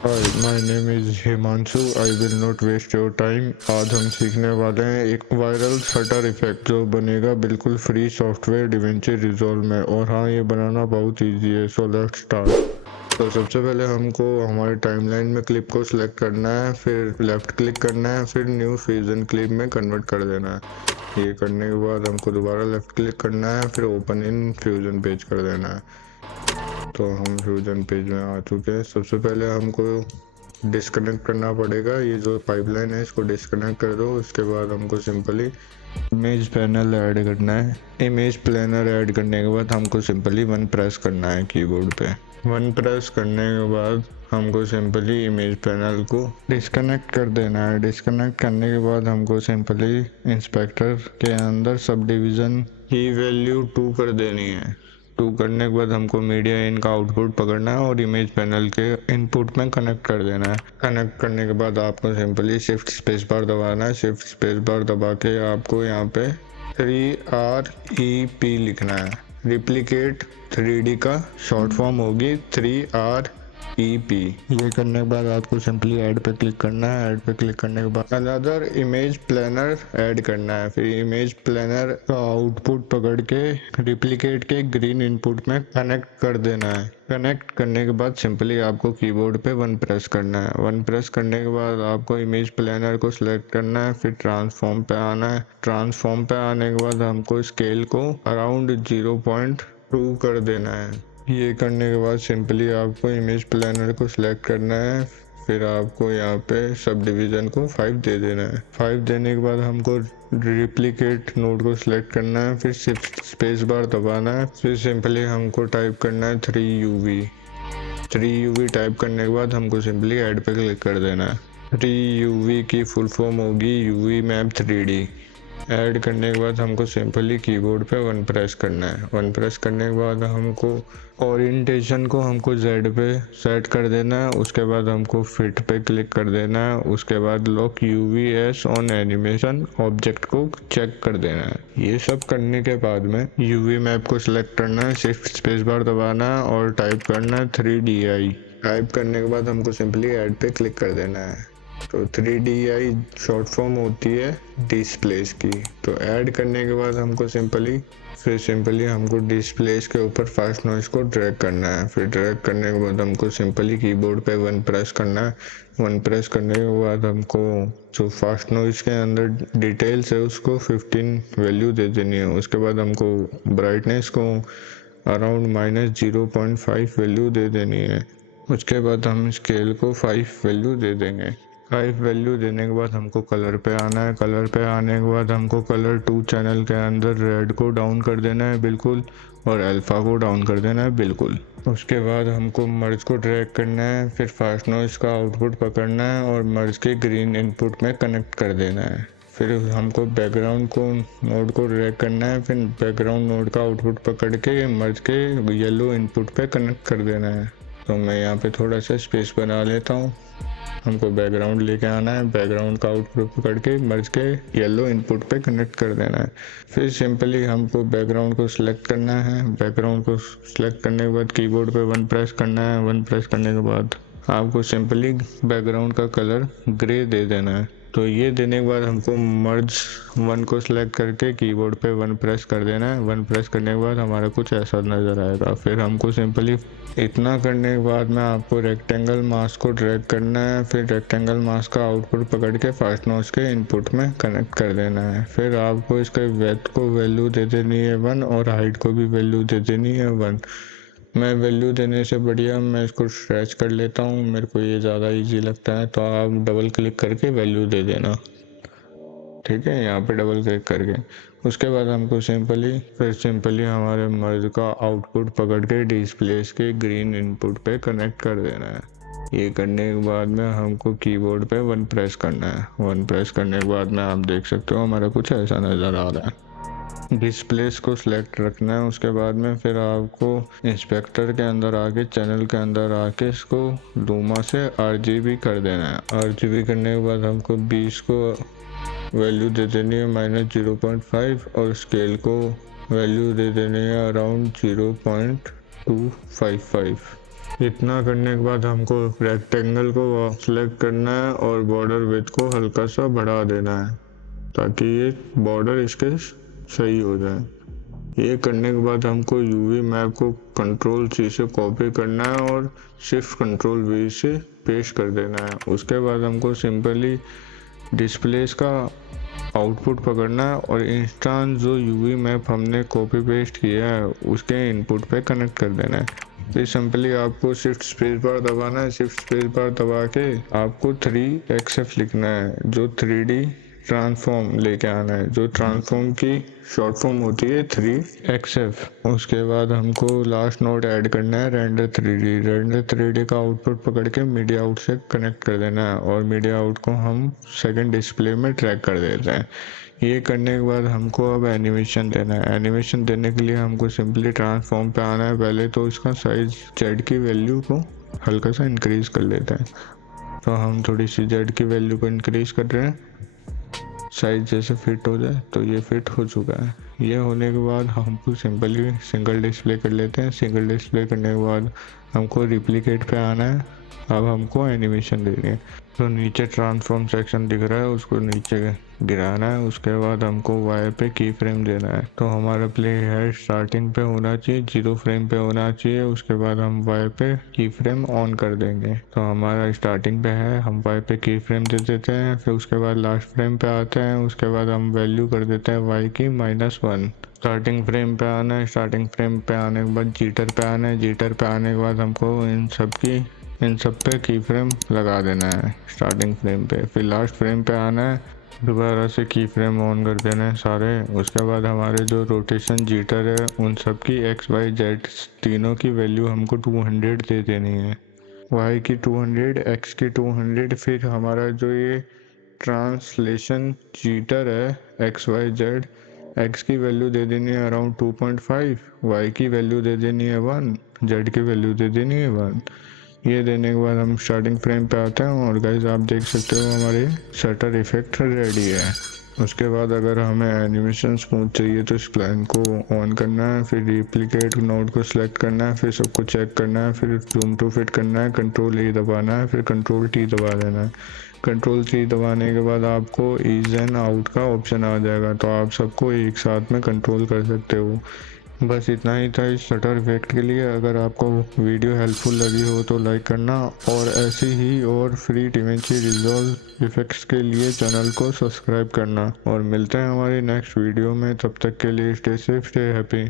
Hi, my name is Himanshu. I will not waste your time. आज हम सीखने वाले हैं एक वायरल शटर इफेक्ट जो बनेगा बिल्कुल फ्री सॉफ्टवेयर DaVinci Resolve में। और हाँ, ये बनाना बहुत इजी है। So let's start. तो सबसे पहले हमको हमारे टाइमलाइन में क्लिप को सिलेक्ट करना है, फिर लेफ़्ट क्लिक करना है, फिर न्यू फ्यूजन क्लिप में कन्वर्ट कर देना है। ये करने के बाद हमको दोबारा लेफ़्ट क्लिक करना है, फिर ओपन इन फ्यूजन पेज कर देना है। तो हम फ्यूजन पेज में आ चुके हैं। सबसे पहले हमको डिस्कनेक्ट करना पड़ेगा, ये जो पाइपलाइन है इसको डिस्कनेक्ट कर दो। उसके बाद हमको सिंपली इमेज पैनल ऐड करना है। इमेज प्लानर ऐड करने के बाद हमको सिंपली वन प्रेस करना है कीबोर्ड पे। वन प्रेस करने के बाद हमको सिंपली इमेज पैनल को डिस्कनेक्ट कर देना है। डिस्कनेक्ट करने के बाद हमको सिंपली इंस्पेक्टर के अंदर सब डिवीज़न की वैल्यू 2 कर देनी है। 2 करने के बाद हमको मीडिया इन का आउटपुट पकड़ना है और इमेज पैनल के इनपुट में कनेक्ट कर देना है। कनेक्ट करने के बाद आपको सिंपली शिफ्ट स्पेस बार दबाना है। शिफ्ट स्पेस बार दबा के आपको यहाँ पे 3REP लिखना है। रिप्लिकेट 3D का शॉर्ट फॉर्म होगी 3REP। ये करने के बाद आपको सिंपली ऐड पे क्लिक करना है। ऐड पे क्लिक करने के बाद अनदर इमेज प्लानर ऐड करना है। फिर इमेज प्लानर का आउटपुट पकड़ के रिप्लिकेट के ग्रीन इनपुट में कनेक्ट कर देना है। कनेक्ट करने के बाद सिंपली आपको कीबोर्ड पे वन प्रेस करना है। वन प्रेस करने के बाद आपको इमेज प्लानर को सिलेक्ट करना है, फिर ट्रांसफॉर्म पे आना है। ट्रांसफॉर्म पे आने के बाद हमको स्केल को अराउंड 0.2 कर देना है। ये करने के बाद सिंपली आपको इमेज प्लानर को सिलेक्ट करना है, फिर आपको यहाँ पे सब डिवीज़न को 5 दे देना है। 5 देने के बाद हमको रिप्लिकेट नोड को सिलेक्ट करना है, फिर शिफ्ट स्पेस बार दबाना है, फिर सिंपली हमको टाइप करना है 3UV। 3UV टाइप करने के बाद हमको सिंपली ऐड पे क्लिक कर देना है। 3UV की फुल फॉर्म होगी UV मैप 3D। ऐड करने के बाद हमको सिंपली कीबोर्ड पे वन प्रेस करना है। वन प्रेस करने के बाद हमको ओरिएंटेशन को हमको Z पे सेट कर देना है। उसके बाद हमको फिट पे क्लिक कर देना है। उसके बाद lock UVS on animation object को चेक कर देना है। ये सब करने के बाद में UV मैप को सिलेक्ट करना है, शिफ्ट स्पेस बार दबाना है और टाइप करना है 3DI। टाइप करने के बाद हमको सिंपली ऐड पे क्लिक कर देना है। तो 3DI शॉर्ट फॉर्म होती है डिस्प्लेस की। तो ऐड करने के बाद हमको सिंपली हमको डिस्प्लेस के ऊपर फास्ट नॉइस को ड्रैग करना है। फिर ड्रैग करने के बाद हमको सिंपली कीबोर्ड पे वन प्रेस करना है। वन प्रेस करने के बाद हमको जो फास्ट नॉइस के अंदर डिटेल्स है उसको 15 वैल्यू दे देनी है। उसके बाद हमको ब्राइटनेस को अराउंड -0.5 वैल्यू दे देनी है। उसके बाद हम स्केल को 5 वैल्यू दे देंगे। 5 वैल्यू देने के बाद हमको कलर पे आना है। कलर पे आने के बाद हमको कलर 2 चैनल के अंदर रेड को डाउन कर देना है बिल्कुल, और अल्फ़ा को डाउन कर देना है बिल्कुल। उसके बाद हमको मर्ज को ड्रैग करना है, फिर फास्ट नॉइस का आउटपुट पकड़ना है और मर्ज के ग्रीन इनपुट में कनेक्ट कर देना है। फिर हमको बैकग्राउंड को नोड को ड्रैग करना है, फिर बैकग्राउंड नोड का आउटपुट पकड़ के मर्ज के येलो इनपुट पे कनेक्ट कर देना है। तो मैं यहाँ पे थोड़ा सा स्पेस बना लेता हूँ। हमको बैकग्राउंड लेके आना है, बैकग्राउंड का आउटपुट पकड़ के मर्ज के येलो इनपुट पे कनेक्ट कर देना है। फिर सिंपली हमको बैकग्राउंड को सिलेक्ट करना है। बैकग्राउंड को सिलेक्ट करने के बाद कीबोर्ड पे वन प्रेस करना है। वन प्रेस करने के बाद आपको सिंपली बैकग्राउंड का कलर ग्रे दे देना है। तो ये देने के बाद हमको मर्ज वन को सिलेक्ट करके कीबोर्ड पे वन प्रेस कर देना है। वन प्रेस करने के बाद हमारा कुछ ऐसा नज़र आएगा। फिर हमको सिंपली इतना करने के बाद में आपको रेक्टेंगल मास्क को ड्रैग करना है। फिर रेक्टेंगल मास्क का आउटपुट पकड़ के फास्ट नॉइस के इनपुट में कनेक्ट कर देना है। फिर आपको इसके विड्थ को वैल्यू दे देनी है 1 और हाइट को भी वैल्यू दे देनी है 1। मैं वैल्यू देने से बढ़िया मैं इसको स्ट्रेच कर लेता हूँ, मेरे को ये ज़्यादा इजी लगता है। तो आप डबल क्लिक करके वैल्यू दे देना, ठीक है, यहाँ पे डबल क्लिक करके। उसके बाद हमको सिंपली हमारे मर्ज का आउटपुट पकड़ के डिस्प्लेस के ग्रीन इनपुट पे कनेक्ट कर देना है। ये करने के बाद में हमको कीबोर्ड पे वन प्रेस करना है। वन प्रेस करने के बाद में आप देख सकते हो हमारा कुछ ऐसा नज़र आ रहा है। डिस्प्लेस को सिलेक्ट रखना है। उसके बाद में फिर आपको इंस्पेक्टर के अंदर आके चैनल के अंदर आके इसको लूमा से RGB कर देना है। RGB करने के बाद हमको 20 को वैल्यू दे देनी है -0.5 और स्केल को वैल्यू दे देनी है अराउंड 0.255। इतना करने के बाद हमको रेक्टेंगल को सिलेक्ट करना है और बॉर्डर विड्थ को हल्का सा बढ़ा देना है ताकि ये बॉर्डर इसके सही हो जाए। ये करने के बाद हमको यूवी मैप को कंट्रोल C से कॉपी करना है और शिफ्ट कंट्रोल V से पेस्ट कर देना है। उसके बाद हमको सिंपली डिस्प्लेस का आउटपुट पकड़ना है और इंस्टेंट जो यूवी मैप हमने कॉपी पेस्ट किया है उसके इनपुट पे कनेक्ट कर देना है। फिर सिंपली आपको शिफ्ट स्पेस बार दबाना है। शिफ्ट स्पेस बार दबा के आपको 3xf लिखना है, जो 3D ट्रांसफॉर्म लेके आना है, जो ट्रांसफॉर्म की शॉर्ट फॉर्म होती है 3xf। उसके बाद हमको लास्ट नोड ऐड करना है रेंडर 3D। रेंडर 3D का आउटपुट पकड़ के मीडिया आउट से कनेक्ट कर देना है और मीडिया आउट को हम सेकंड डिस्प्ले में ट्रैक कर देते हैं। ये करने के बाद हमको अब एनिमेशन देना है। एनिमेशन देने के लिए हमको सिंपली ट्रांसफॉर्म पे आना है। पहले तो इसका साइज Z की वैल्यू को हल्का सा इंक्रीज कर लेते हैं। तो हम थोड़ी सी Z की वैल्यू को इंक्रीज कर रहे हैं, साइज जैसे फिट हो जाए। तो ये फिट हो चुका है। ये होने के बाद हमको सिंपली सिंगल डिस्प्ले कर लेते हैं। सिंगल डिस्प्ले करने के बाद हमको रिप्लिकेट पे आना है। अब हमको एनिमेशन देनी है। तो नीचे ट्रांसफॉर्म सेक्शन दिख रहा है, उसको नीचे गिराना है। उसके बाद हमको Y पे की फ्रेम देना है। तो हमारा प्ले हेड स्टार्टिंग पे होना चाहिए, 0 फ्रेम पे होना चाहिए। उसके बाद हम Y पे की फ्रेम ऑन कर देंगे। तो हमारा स्टार्टिंग पे है, हम Y पे की फ्रेम दे देते हैं। फिर उसके बाद लास्ट फ्रेम पे आते हैं। उसके बाद हम वैल्यू कर देते हैं Y की -1। स्टार्टिंग फ्रेम पे आना है। स्टार्टिंग फ्रेम पे आने के बाद जीटर पे आना है। जीटर पे आने के बाद हमको इन सब पे की फ्रेम लगा देना है स्टार्टिंग फ्रेम पे। फिर लास्ट फ्रेम पे आना है, दोबारा से की फ्रेम ऑन कर देना है सारे। उसके बाद हमारे जो रोटेशन जीटर है उन सब की X Y Z तीनों की वैल्यू हमको 200 दे देनी है। Y की 200, X की 200। फिर हमारा जो ये ट्रांसलेशन जीटर है X Y Z, X की वैल्यू दे देनी है अराउंड 2.5, Y की वैल्यू दे देनी है 1, Z की वैल्यू दे देनी है 1। ये देने के बाद हम स्टार्टिंग फ्रेम पे आते हैं और गाइस आप देख सकते हो हमारे शटर इफेक्ट रेडी है। उसके बाद अगर हमें एनिमेशन स्मूथ चाहिए तो स्प्लाइन को ऑन करना है। फिर रिप्लिकेट नोड को सिलेक्ट करना है। फिर सबको चेक करना है। फिर जूम टू फिट करना है, कंट्रोल E दबाना है। फिर कंट्रोल T दबा देना है। कंट्रोल T दबाने के बाद आपको ईज एंड आउट का ऑप्शन आ जाएगा, तो आप सबको एक साथ में कंट्रोल कर सकते हो। बस इतना ही था इस शटर इफेक्ट के लिए। अगर आपको वीडियो हेल्पफुल लगी हो तो लाइक करना और ऐसे ही और फ्री DaVinci रिजॉल्व इफेक्ट्स के लिए चैनल को सब्सक्राइब करना। और मिलते हैं हमारी नेक्स्ट वीडियो में। तब तक के लिए स्टे सेफ, स्टे हैप्पी।